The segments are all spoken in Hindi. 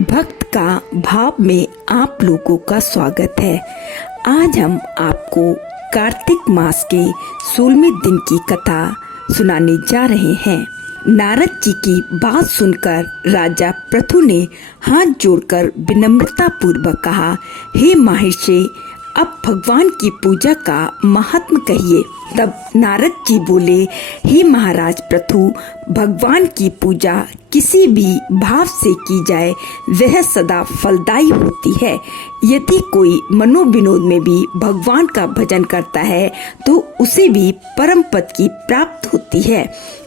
भक्त का भाव में आप लोगों का स्वागत है। आज हम आपको कार्तिक मास के 16वें दिन की कथा सुनाने जा रहे हैं। नारद जी की बात सुनकर राजा पृथु ने हाथ जोड़कर विनम्रता पूर्वक कहा, हे महर्षि, अब भगवान की पूजा का महात्म कहिए। तब नारद जी बोले, हे महाराज पृथु, भगवान की पूजा किसी भी भाव से की जाए वह सदा फलदायी होती है। यदि कोई मनोविनोद में भी भगवान का भजन करता है तो उसे भी परम पद की प्राप्त होती है।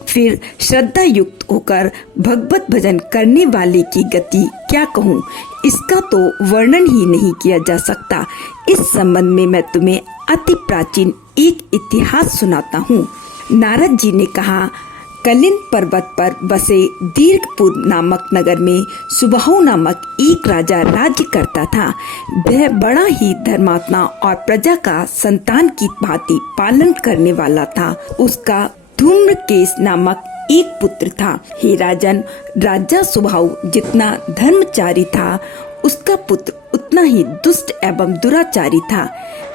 फिर श्रद्धा युक्त होकर भगवत भजन करने वाले की गति क्या कहूँ, इसका तो वर्णन ही नहीं किया जा सकता। इस संबंध में मैं तुम्हें अति प्राचीन एक इतिहास सुनाता हूँ। नारद जी ने कहा, कलिंद पर्वत पर बसे दीर्घपुर नामक नगर में सुबाहु नामक एक राजा राज्य करता था। वह बड़ा ही धर्मात्मा और प्रजा का संतान की भांति पालन करने वाला था। उसका धूम्रकेश नामक एक पुत्र था। हे राजन, राजा सुबाहु जितना धर्मचारी था, उसका पुत्र उतना ही दुष्ट एवं दुराचारी था।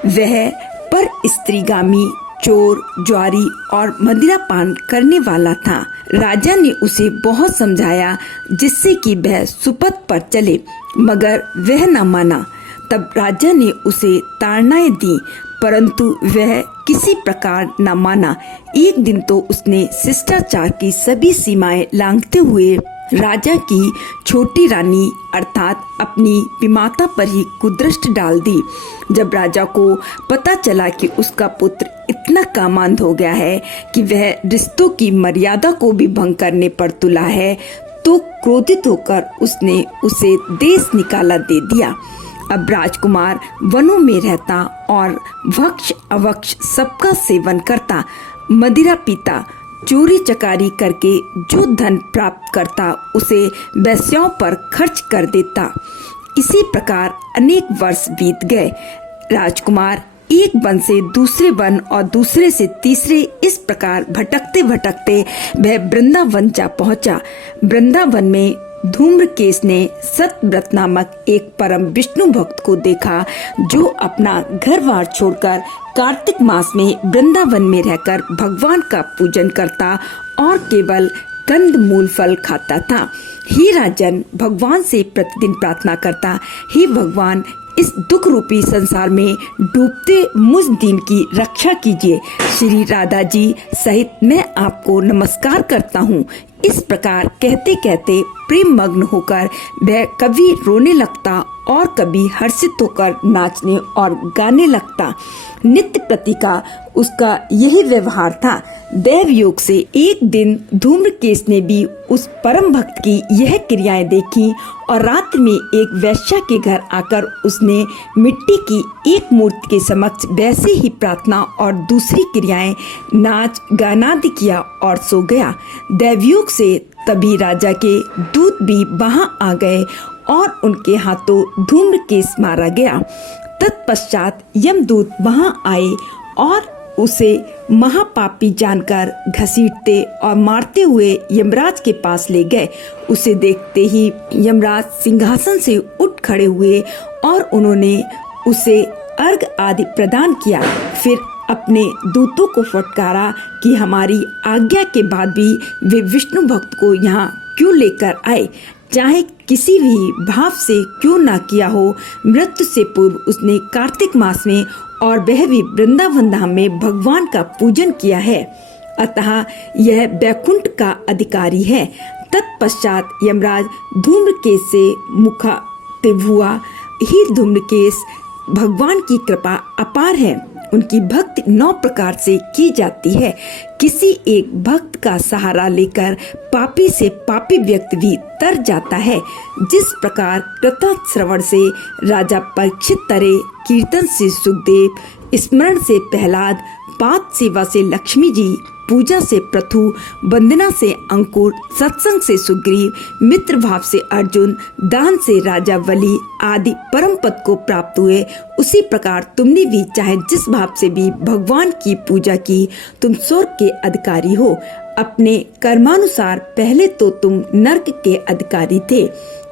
वह पर स्त्रीगामी, चोर, ज्वारी और मदिरा पान करने वाला था। राजा ने उसे बहुत समझाया जिससे कि वह सुपथ पर चले, मगर वह न माना। तब राजा ने उसे ताड़नाएं दी, परंतु वह किसी प्रकार न माना। एक दिन तो उसने शिष्टाचार की सभी सीमाएं लांघते हुए राजा की छोटी रानी अर्थात अपनी विमाता पर ही कुदृष्टि डाल दी। जब राजा को पता चला कि उसका पुत्र इतना कामांध हो गया है कि वह रिश्तों की मर्यादा को भी भंग करने पर तुला है, तो क्रोधित होकर उसने उसे देश निकाला दे दिया। अब राजकुमार वनों में रहता और भक्ष अवक्ष सबका सेवन करता, मदिरा पीता, चोरी चकारी करके जो धन प्राप्त करता उसे वेश्याओं पर खर्च कर देता। इसी प्रकार अनेक वर्ष बीत गए। राजकुमार एक वन से दूसरे वन और दूसरे से तीसरे इस प्रकार भटकते भटकते वह वृंदावन जा पहुंचा। वृंदावन में धूम्रकेश ने सतव्रत नामक एक परम विष्णु भक्त को देखा, जो अपना घर बार छोड़कर कार्तिक मास में वृंदावन में रहकर भगवान का पूजन करता और केवल कंद मूल फल खाता था। हे राजन, भगवान से प्रतिदिन प्रार्थना करता, हे भगवान, इस दुख रूपी संसार में डूबते मुझ दीन की रक्षा कीजिए। श्री राधा जी सहित मैं आपको नमस्कार करता हूँ। इस प्रकार कहते कहते प्रेम मग्न होकर वह कभी रोने लगता और कभी हर्षित होकर नाचने और गाने लगता। नित्य प्रति का उसका यही व्यवहार था। दैव योग से एक दिन धूम्रकेश ने भी उस परम भक्त की यह क्रियाएं देखी और रात्रि में एक वैश्या के घर आकर उसने मिट्टी की एक मूर्ति के समक्ष वैसे ही प्रार्थना और दूसरी क्रियाएं नाच गाना किया और सो गया। दैवयोग से तभी राजा के दूत भी वहां आ गए और उनके हाथों धूम्रकेश मारा गया। तत्पश्चात यमदूत वहां आए और उसे महापापी जानकर घसीटते और मारते हुए यमराज के पास ले गए। उसे देखते ही यमराज सिंहासन से उठ खड़े हुए और उन्होंने उसे अर्घ आदि प्रदान किया। फिर अपने दूतों को फटकारा कि हमारी आज्ञा के बाद भी वे विष्णु भक्त को यहाँ क्यों लेकर आए, चाहे किसी भी भाव से क्यों ना किया हो। मृत्यु से पूर्व उसने कार्तिक मास में और वह भी वृंदावन धाम में भगवान का पूजन किया है, अतः यह वैकुंठ का अधिकारी है। तत्पश्चात यमराज धूम्रकेश से मुखातिब हुआ। हे धूम्रकेश, भगवान की कृपा अपार है। उनकी भक्ति 9 प्रकार से की जाती है। किसी एक भक्त का सहारा लेकर पापी से पापी व्यक्ति भी तर जाता है। जिस प्रकार कथा श्रवण से राजा परीक्षित तरे, कीर्तन से सुखदेव, स्मरण से प्रहलाद, पाद सेवा से लक्ष्मी जी, पूजा से पृथु, वंदना से अंकुर, सत्संग से सुग्रीव, मित्र भाव से अर्जुन, दान से राजा बलि आदि परम पद को प्राप्त हुए, उसी प्रकार तुमने भी चाहे जिस भाव से भी भगवान की पूजा की, तुम स्वर्ग के अधिकारी हो। अपने कर्मानुसार पहले तो तुम नर्क के अधिकारी थे,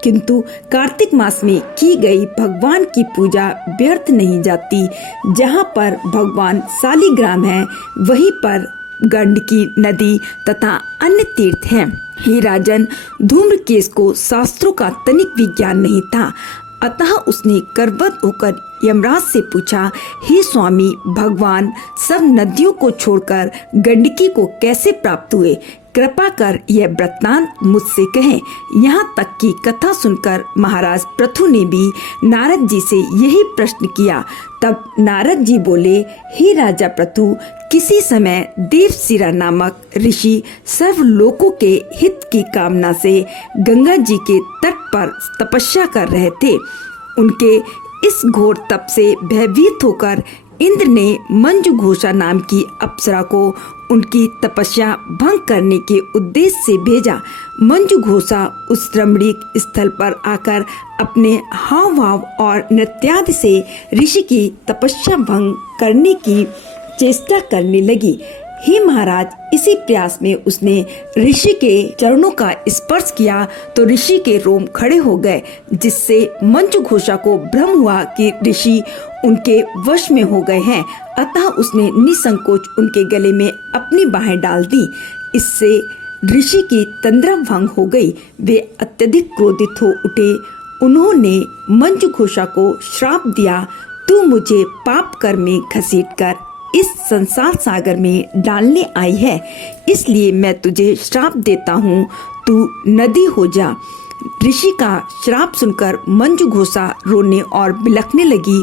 किंतु कार्तिक मास में की गई भगवान की पूजा व्यर्थ नहीं जाती। जहाँ पर भगवान शालिग्राम है, वहीं पर गंडकी नदी तथा अन्य तीर्थ हैं। हे राजन, धूम्रकेश को शास्त्रों का तनिक विज्ञान नहीं था, अतः उसने करवत होकर यमराज से पूछा, हे स्वामी, भगवान सब नदियों को छोड़कर गंडकी को कैसे प्राप्त हुए? कृपा कर यह वृत्तांत मुझसे कहें। यहाँ तक की कथा सुनकर महाराज पृथु ने भी नारद जी से यही प्रश्न किया। तब नारद जी बोले, हे राजा पृथु, किसी समय देवशिरा नामक ऋषि सर्व लोकों के हित की कामना से गंगा जी के तट पर तपस्या कर रहे थे। उनके इस घोर तप से भयभीत होकर इंद्र ने मंजुघोषा नाम की अप्सरा को उनकी तपस्या भंग करने के उद्देश्य से भेजा। मंजुघोषा उस रमणीक स्थल पर आकर अपने हाव भाव और नृत्यादि से ऋषि की तपस्या भंग करने की चेष्टा करने लगी। हे महाराज, इसी प्रयास में उसने ऋषि के चरणों का स्पर्श किया तो ऋषि के रोम खड़े हो गए, जिससे मंजुघोषा को भ्रम हुआ कि ऋषि उनके वश में हो गए हैं। अतः उसने निसंकोच उनके गले में अपनी बाहें डाल दी। इससे ऋषि की तंद्रा भंग हो गई। वे अत्यधिक क्रोधित हो उठे। उन्होंने मंजुघोषा को श्राप दिया, तू मुझे पाप कर्म में घसीटकर इस संसार सागर में डालने आई है, इसलिए मैं तुझे श्राप देता हूँ, तू नदी हो जा। ऋषि का श्राप सुनकर मंजुघोषा रोने और बिलखने लगी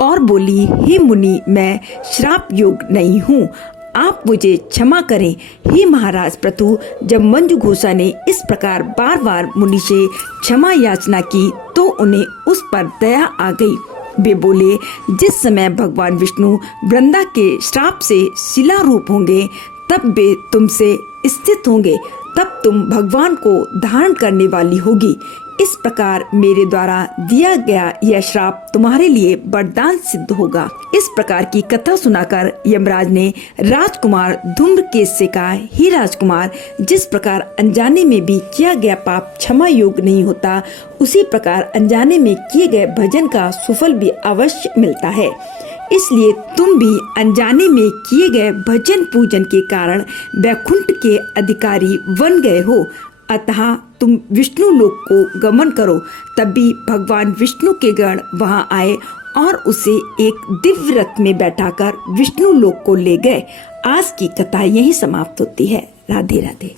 और बोली, हे मुनि, मैं श्राप योग्य नहीं हूँ, आप मुझे क्षमा करें। हे महाराज पृथु, जब मंजुघोषा ने इस प्रकार बार बार मुनि से क्षमा याचना की तो उन्हें उस पर दया आ गई। वे बोले, जिस समय भगवान विष्णु वृंदा के श्राप से शिला रूप होंगे, तब वे तुमसे स्थित होंगे, तब तुम भगवान को धारण करने वाली होगी। इस प्रकार मेरे द्वारा दिया गया यह श्राप तुम्हारे लिए वरदान सिद्ध होगा। इस प्रकार की कथा सुनाकर यमराज ने राजकुमार धूम्रकेश से कहा, हे राजकुमार, जिस प्रकार अनजाने में भी किया गया पाप क्षमा योग्य नहीं होता, उसी प्रकार अनजाने में किए गए भजन का सुफल भी अवश्य मिलता है। इसलिए तुम भी अनजाने में किए गए भजन पूजन के कारण वैकुंठ के अधिकारी बन गए हो। अतः तुम विष्णु लोक को गमन करो। तभी भगवान विष्णु के गण वहां आए और उसे एक दिव्य रथ में बैठाकर विष्णु लोक को ले गए। आज की कथा यहीं समाप्त होती है। राधे राधे।